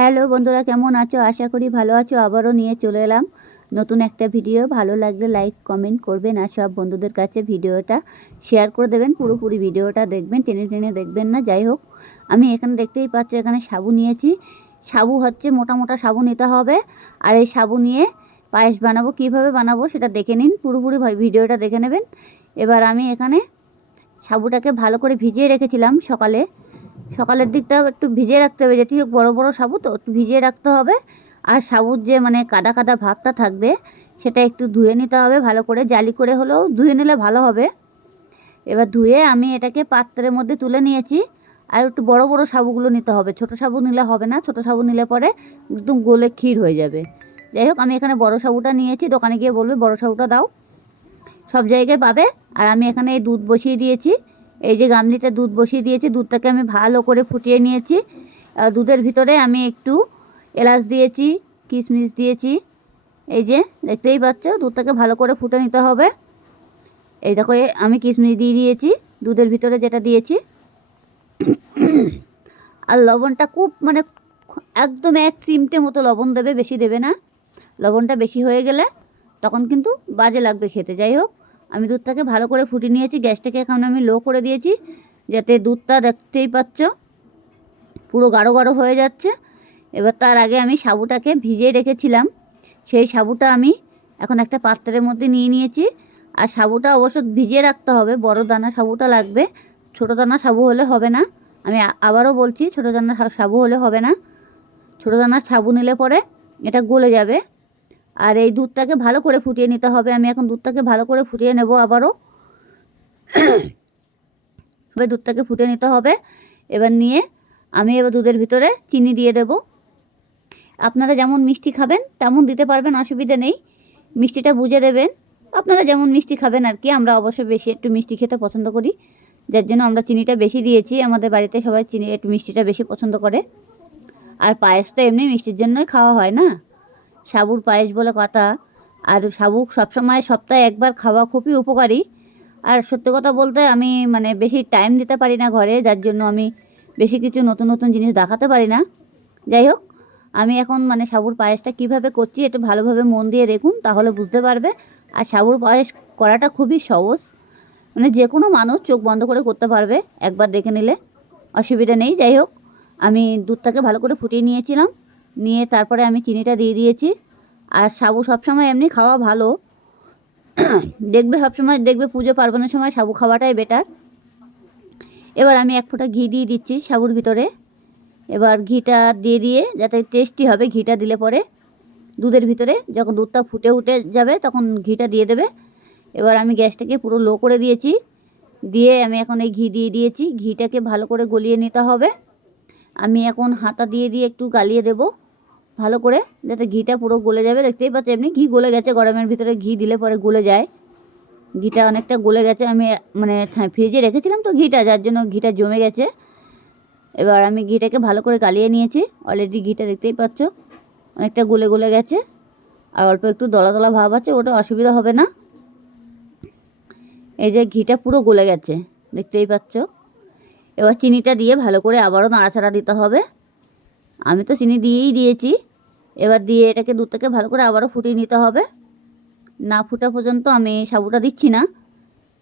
Hello বন্ধুরা, কেমন আছো? আশা করি ভালো আছো। আবারও নিয়ে চলে এলাম নতুন একটা ভিডিও। ভালো লাগলে লাইক কমেন্ট করবেন আর সব বন্ধুদের কাছে ভিডিওটা শেয়ার করে দেবেন। পুরোপুরি ভিডিওটা দেখবেন, টেনে টেনে দেখবেন না। যাই হোক, আমি এখানে দেখতেই পাচ্ছ, এখানে সাবু নিয়েছি। সাবু হচ্ছে মোটা মোটা সাবু নিতে হবে। আর এই সাবু নিয়ে পায়েস বানাবো। কীভাবে বানাবো সেটা দেখে নিন, পুরোপুরি ভিডিওটা দেখে নেবেন। এবার আমি এখানে সাবুটাকে ভালো করে ভিজিয়ে রেখেছিলাম সকালের দিকটা একটু ভিজিয়ে রাখতে হবে, যেটি হোক বড় বড় সাবু তো একটু ভিজিয়ে রাখতে হবে। আর সাবুর যে কাদা কাদা ভাবটা থাকবে সেটা একটু ধুয়ে নিতে হবে ভালো করে, জালি করে হলেও ধুয়ে নিলে ভালো হবে। এবার ধুয়ে আমি এটাকে পাত্রের মধ্যে তুলে নিয়েছি। আর একটু বড় বড় সাবুগুলো নিতে হবে, ছোট সাবু নিলে হবে না। ছোট সাবু নিলে পরে একদম গলে ক্ষীর হয়ে যাবে। যাই হোক, আমি এখানে বড় সাবুটা নিয়েছি। দোকানে গিয়ে বলবে বড় সাবুটা দাও, সব জায়গায় পাবে। আর আমি এখানে এই দুধ বসিয়ে দিয়েছি। এই যে গামলিতে দুধ বসিয়ে দিয়েছি, দুধটাকে আমি ভালো করে ফুটিয়ে নিয়েছি। দুধের ভিতরে আমি একটু এলাচ দিয়েছি, কিশমিশ দিয়েছি। এই যে দেখতেই পাচ্ছ, দুধটাকে ভালো করে ফুটে নিতে হবে। এই দেখো, আমি কিশমিশ দিয়ে দিয়েছি দুধের ভিতরে যেটা দিয়েছি। আর লবণটা খুব একদম এক চিমটে মতো লবণ দেবে, বেশি দেবে না। লবণটা বেশি হয়ে গেলে তখন কিন্তু বাজে লাগবে খেতে। যাই হোক, আমি দুধটাকে ভালো করে ফুটিয়ে নিয়েছি। গ্যাসটাকে এখন আমি লো করে দিয়েছি, যাতে দুধটা দেখতেই পাচ্ছ পুরো গাঢ় গাঢ় হয়ে যাচ্ছে। এবার তার আগে আমি সাবুটাকে ভিজিয়ে রেখেছিলাম, সেই সাবুটা আমি এখন একটা পাত্রের মধ্যে নিয়ে নিয়েছি। আর সাবুটা অবশ্য ভিজিয়ে রাখতে হবে, বড় দানা সাবুটা লাগবে। ছোটো দানা সাবু হলে হবে না। আমি আবারও বলছি, ছোটো দানা সাবু হলে হবে না। ছোটো দানার সাবু নিলে পরে এটা গলে যাবে। আর এই দুধটাকে ভালো করে ফুটিয়ে নিতে হবে। আমি এখন দুধটাকে ভালো করে ফুটিয়ে নেব আবারও। দুধটাকে ফুটিয়ে নিতে হবে। এবার নিয়ে আমি দুধের ভিতরে চিনি দিয়ে দেব। আপনারা যেমন মিষ্টি খাবেন তেমন দিতে পারবেন, অসুবিধা নেই। মিষ্টিটা বুঝে দেবেন, আপনারা যেমন মিষ্টি খাবেন আর কি। আমরা অবশ্য বেশি একটু মিষ্টি খেতে পছন্দ করি, যার জন্য আমরা চিনিটা বেশি দিয়েছি। আমাদের বাড়িতে সবাই চিনি একটু মিষ্টিটা বেশি পছন্দ করে। আর পায়েসটা এমনি মিষ্টির জন্যই খাওয়া হয় না, সাবুর পায়েস বলে কথা। আর সাবু সবসময় সপ্তাহে একবার খাওয়া খুবই উপকারী। আর সত্যি কথা বলতে আমি বেশি টাইম দিতে পারি না ঘরে, যার জন্য আমি বেশি কিছু নতুন নতুন জিনিস দেখাতে পারি না। যাই হোক, আমি এখন সাবুর পায়েসটা কিভাবে করছি একটু ভালোভাবে মন দিয়ে দেখুন, তাহলে বুঝতে পারবে। আর সাবুর পায়েস করাটা খুবই সহজ, যে কোনো মানুষ চোখ বন্ধ করে করতে পারবে একবার দেখে নিলে, অসুবিধা নেই। যাই হোক, আমি দুধটাকে ভালো করে ফুটিয়ে নিয়েছিলাম, নিয়ে তারপরে আমি চিনিটা দিয়ে দিয়েছি। আর সাবু সবসময় এমনি খাওয়া ভালো, সবসময় দেখবে পুজো পার্বণের সময় সাবু খাওয়াটাই বেটার। এবার আমি এক ফোঁটা ঘি দিয়ে দিচ্ছি সাবুর ভিতরে। এবার ঘিটা দিয়ে যাতে টেস্টি হবে, ঘিটা দিলে পরে দুধের ভিতরে যখন দুধটা ফুটে উঠে যাবে তখন ঘিটা দিয়ে দেবে। এবার আমি গ্যাসটাকে পুরো লো করে দিয়েছি, দিয়ে আমি এখন এই ঘি দিয়ে দিয়েছি। ঘিটাকে ভালো করে গলিয়ে নিতে হবে। আমি এখন হাতা দিয়ে একটু গালিয়ে দেব ভালো করে, যাতে ঘিটা পুরো গলে যাবে। দেখতেই পাচ্ছি এমনি ঘি গলে গেছে, গরমের ভিতরে ঘি দিলে পরে গলে যায়। ঘিটা অনেকটা গলে গেছে, আমি ফ্রিজে রেখেছিলাম তো ঘিটা, যার জন্য ঘিটা জমে গেছে। এবার আমি ঘিটাকে ভালো করে গালিয়ে নিয়েছি। অলরেডি ঘিটা দেখতেই পাচ্ছ অনেকটা গলে গলে গেছে, আর অল্প একটু দলা দলা ভাব আছে, ওটা অসুবিধা হবে না। এই যে ঘিটা পুরো গলে গেছে, দেখতেই পাচ্ছ। এবার চিনিটা দিয়ে ভালো করে আবারও নাড়াচাড়া দিতে হবে। আমি তো চিনি দিয়েই দিয়েছি। এবার দিয়ে এটাকে দুধটাকে ভালো করে আবারও ফুটিয়ে নিতে হবে। না ফুটা পর্যন্ত আমি সাবুটা দিচ্ছি না।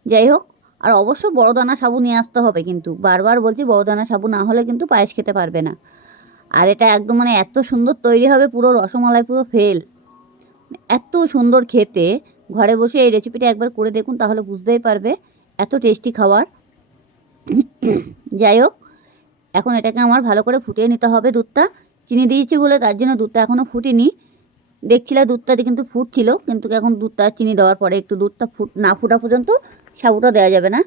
যাই হোক, আর অবশ্য বড় দানা সাবু নিয়ে আসতে হবে, কিন্তু বারবার বলছি বড় দানা সাবু না হলে কিন্তু পায়েস খেতে পারবে না। আর এটা একদম এত সুন্দর তৈরি হবে, পুরো রসমালাই পুরো ফেল, এত সুন্দর খেতে। ঘরে বসে এই রেসিপিটা একবার করে দেখুন, তাহলে বুঝতেই পারবে এত টেস্টি খাবার। যাই হোক, এখন এটাকে আমার ভালো করে ফুটিয়ে নিতে হবে। দুধটা চিনি দিয়েছি বলে তার জন্য দুধটা এখনও ফুটিনি। দেখছিলাম দুধটা কিন্তু ফুটছিল, কিন্তু এখন দুধটা চিনি দেওয়ার পরে একটু দুধটা না ফুটা পর্যন্ত সাবুটা দেওয়া যাবে না।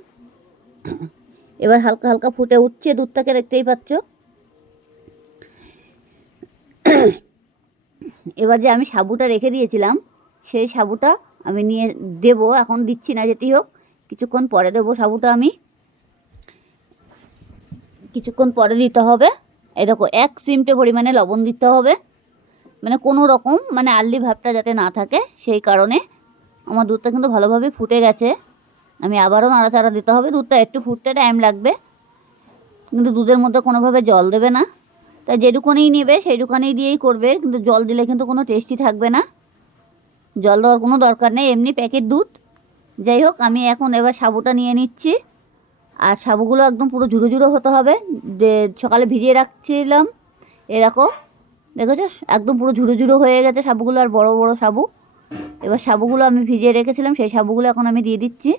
এবার হালকা হালকা ফুটে উঠছে দুধটাকে, দেখতেই পাচ্ছ। এবার যে আমি সাবুটা রেখে দিয়েছিলাম সেই সাবুটা আমি নিয়ে দেবো, এখন দিচ্ছি না, যেটি হোক কিছুক্ষণ পরে দেবো সাবুটা। আমি কিছুক্ষণ পরে দিতে হবে। এই দেখো, এক চিমটে পরিমাণে লবণ দিতে হবে, কোনো রকম আর্লি ভাবটা যাতে না থাকে, সেই কারণে। আমার দুধটা কিন্তু ভালোভাবে ফুটে গেছে, আমি আবারও নাড়াচাড়া দিতে হবে। দুধটা একটু ফুটতে টাইম লাগবে, কিন্তু দুধের মধ্যে কোনোভাবে জল দেবে না, তা যেটুকুনি নেবে সেইটুকুনি দিয়েই করবে, কিন্তু জল দিলে কিন্তু কোনো টেস্টি থাকবে না, জল দেওয়ার কোনো দরকার নেই, এমনি প্যাকেট দুধ। যাই হোক, আমি এখন এবার সাবুটা নিয়ে নিচ্ছি। আর সাবুগুলো একদম পুরো ঝুড়ো ঝুড়ো হতে হবে, যে সকালে ভিজিয়ে রাখছিলাম এরকম, দেখেছো একদম পুরো ঝুড়ো ঝুড়ো হয়ে গেছে সাবুগুলো, আর বড় বড় সাবু। এবার সাবুগুলো আমি ভিজিয়ে রেখেছিলাম, সেই সাবুগুলো এখন আমি দিয়ে দিচ্ছি।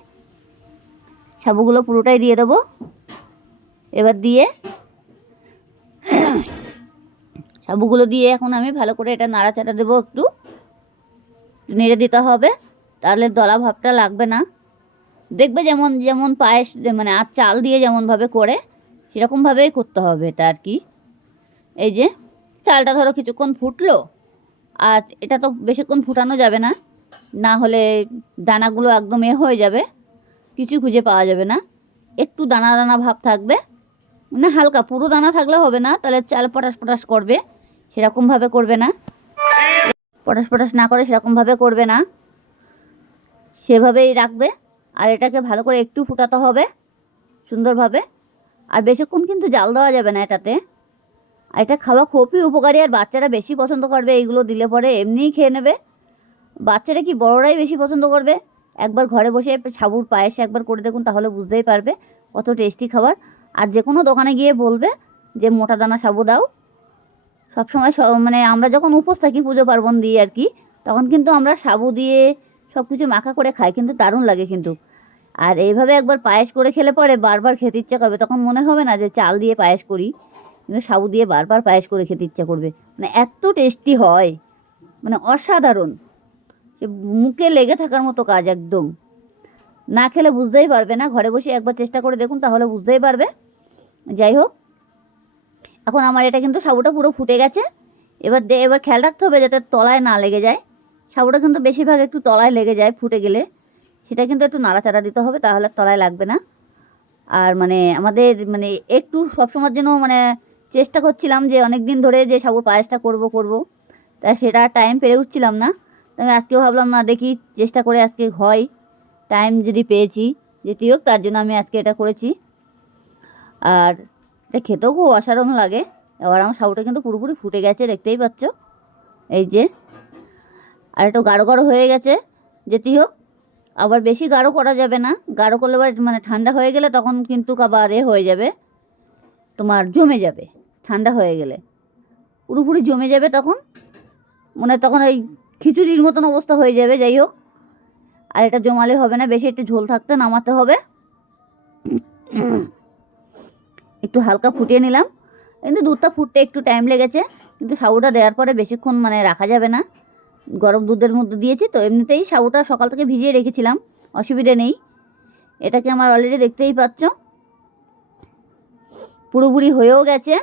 সাবুগুলো পুরোটাই দিয়ে দেবো। এবার দিয়ে সাবুগুলো দিয়ে এখন আমি ভালো করে এটা নাড়াচাড়া দেবো, একটু নেড়ে দিতে হবে, তাহলে দলা ভাবটা লাগবে না। দেখবে যেমন যেমন পায়েস মানে আর চাল দিয়ে যেমনভাবে করে সেরকমভাবেই করতে হবে এটা আর কি। এই যে চালটা ধরো কিছুক্ষণ ফুটলো, আর এটা তো বেশিক্ষণ ফুটানো যাবে না, না হলে দানাগুলো একদম হয়ে যাবে, কিছু খুঁজে পাওয়া যাবে না। একটু দানা দানা ভাব থাকবে, মানে হালকা, পুরো দানা থাকলে হবে না, তাহলে চাল পটাশ পটাশ করবে, সেরকমভাবে করবে না, পটাশ পটাশ না করে সেরকমভাবে করবে না, সেভাবেই রাখবে। আর এটাকে ভালো করে একটু ফুটাতে হবে সুন্দরভাবে, আর বেশিক্ষণ কিন্তু জাল দেওয়া যাবে না এটাতে। আর এটা খাওয়া খুবই উপকারী, আর বাচ্চারা বেশি পছন্দ করবে, এইগুলো দিলে পরে এমনিই খেয়ে নেবে। বাচ্চারা কি বড়রাই বেশি পছন্দ করবে। একবার ঘরে বসে সাবুর পায়েস একবার করে দেখুন, তাহলে বুঝতেই পারবে কত টেস্টি খাবার। আর যে কোনো দোকানে গিয়ে বলবে যে মোটা দানা সাবু দাও। সবসময় মানে আমরা যখন উপোস থাকি পুজো পার্বণ দিয়ে আর কি, তখন কিন্তু আমরা সাবু দিয়ে সব কিছু মাখা করে খাই, কিন্তু দারুণ লাগে কিন্তু। আর এইভাবে একবার পায়েস করে খেলে পরে বারবার খেতে ইচ্ছা করবে, তখন মনে হবে না যে চাল দিয়ে পায়েস করি, কিন্তু সাবু দিয়ে বারবার পায়েস করে খেতে ইচ্ছা করবে, মানে এত টেস্টি হয়, মানে অসাধারণ, সে মুখে লেগে থাকার মতো কাজ একদম। না খেলে বুঝতেই পারবে না, ঘরে বসে একবার চেষ্টা করে দেখুন, তাহলে বুঝতেই পারবে। যাই হোক, এখন আমার এটা কিন্তু সাবুটা পুরো ফুটে গেছে। এবার খেয়াল রাখতে হবে যাতে তলায় না লেগে যায়, সাবুটা কিন্তু বেশিরভাগ একটু তলায় লেগে যায় ফুটে গেলে, সেটা কিন্তু একটু নাড়াচাড়া দিতে হবে, তাহলে তলায় লাগবে না। আর মানে আমাদের মানে একটু সবসময়ের জন্য মানে চেষ্টা করছিলাম যে অনেক দিন ধরে যে সাবুর পায়েসটা করব, তাই সেটা টাইম পেরে উঠছিলাম না। আমি আজকেও ভাবলাম না, দেখি চেষ্টা করে আজকে হয়, টাইম যদি পেয়েছি যেটি হোক, তার জন্য আমি আজকে এটা করেছি। আর এটা খেতেও খুব অসাধারণ লাগে। এবার আমার সাবুটা কিন্তু পুরোপুরি ফুটে গেছে, দেখতেই পাচ্ছ এই যে। আর একটু গাঢ় গাঢ় হয়ে গেছে, যেটি হোক। আবার বেশি গাঢ় করা যাবে না, গাঢ় করলে আবার মানে ঠান্ডা হয়ে গেলে তখন কিন্তু আবার হয়ে যাবে, তোমার জমে যাবে, ঠান্ডা হয়ে গেলে পুরোপুরি জমে যাবে, তখন মানে তখন ওই খিচুড়ির মতন অবস্থা হয়ে যাবে। যাই হোক, আর এটা জমালে হবে না, বেশি একটু ঝোল থাকতে নামাতে হবে। একটু হালকা ফুটিয়ে নিলাম, কিন্তু দুধটা ফুটতে একটু টাইম লেগেছে, কিন্তু সাবুটা দেওয়ার পরে বেশিক্ষণ মানে রাখা যাবে না, গরম দুধের মধ্যে দিয়েছি তো, এমনিতেই সাবুটা সকাল থেকে ভিজিয়ে রেখেছিলাম, অসুবিধে নেই। এটাকে আমার অলরেডি দেখতেই পাচ্ছ পুরোপুরি হয়েও গেছে।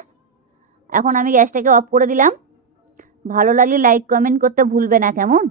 এখন আমি গ্যাসটাকে অফ করে দিলাম। ভালো লাগলে লাইক কমেন্ট করতে ভুলবে না, কেমন?